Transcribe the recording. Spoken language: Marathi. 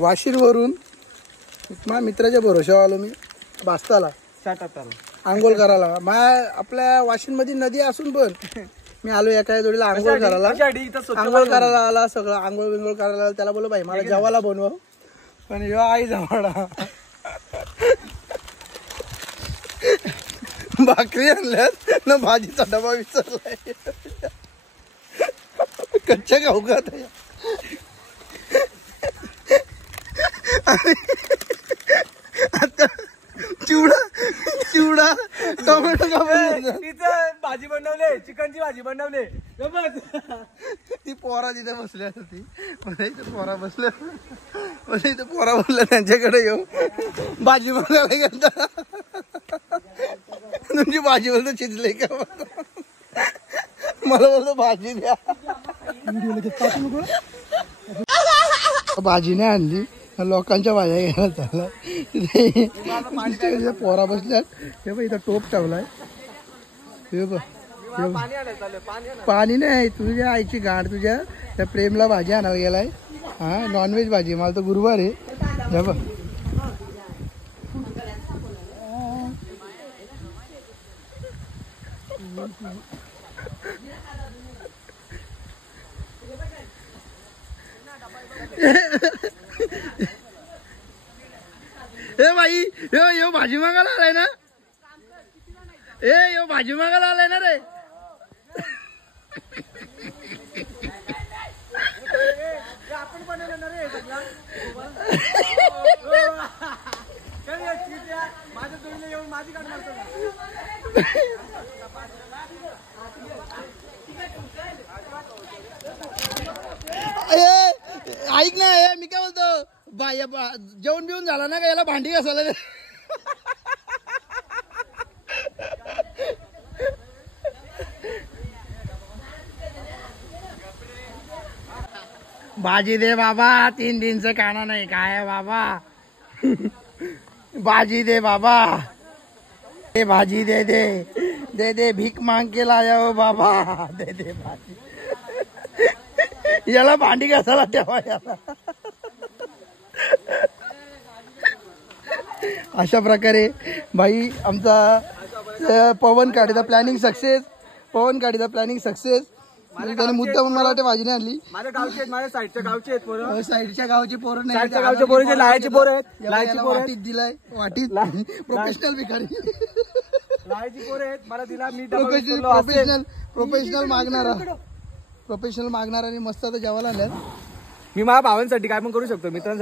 वाशीरवरून माझ्या मित्राच्या भरोशावर आलो मी बास्ताला आंघोळ करायला. आपल्या वाशीमध्ये नदी असून पण मी आलो एका जोडीला आंघोळ करायला. आंघोळ करायला आला, सगळं आंघोळ बिंघोळ करायला आला. त्याला बोलो भाई मला जेवायला बनव, पण यो आई जवळा भाकरी आणल्यात ना भाजीचा डबा विसरलाय. कच्च्या खाऊ का आता चिवडा टोमॅटो भाजी बनवले, चिकनची भाजी बनवले. ती पोरा तिथे बसल्या होती. मला इथं पोरा बसल्या, मला इथं पोरा बसल्या त्यांच्याकडे येऊ भाजी बनवायला गेला. तुमची भाजी बोलतो शिजले का, मला बोलतो भाजी द्या. भाजी नाही आणली, लोकांच्या भाज्या घ्यायला चालला. पोरा बसल्यात. हे बघ इथं टोप ठेवलाय. हे बघ पाणी नाही, तुझ्या आईची गाठ तुझ्या त्या प्रेमला भाजी आणायला गेलाय. हा नॉनव्हेज भाजी, मला तर गुरुवार आहे. हे बघ ए भाई यो भाजी मागायला आलाय ना. यो भाजी मागायला आलाय ना रे. आपण बनवलं ना रे माझ्या जोडीला येऊन माझी गाठ मारतो. ऐक ना, मी काय बोलतो जेवण बिवून झाला ना का, याला भांडी घासायला दे. भाजी दे बाबा, 3 दिन से खाना नहीं खाया बाबा. भाजी दे बाबा, दे भाजी दे दे दे दे, भीक मांग के लाया हो बाबा, दे दे भाजी. याला भांडी घासायला ठेवा याला. अशा प्रकारे भाई आमचा पवन काढीचा प्लॅनिंग सक्सेस. त्याने मुद्दा म्हणून मला वाटते भाजी नाही आणली. माझ्या गावचे, माझ्या साईडच्या गावचे आहेत पोरं. साईडच्या गावची पोरं नाही, साईडच्या गावचे पोरं, लायची पोरं आहेत. लायची पोरं वाटीत दिलाय, वाटीत प्रोफेशनल भिकारी. लायची पोरं आहेत, मला दिला मी प्रोफेशनल मागणारा आणि मस्त आता जेवायला आल्यात. मी माझ्या भावांसाठी काय पण करू शकतो, मित्रांसाठी.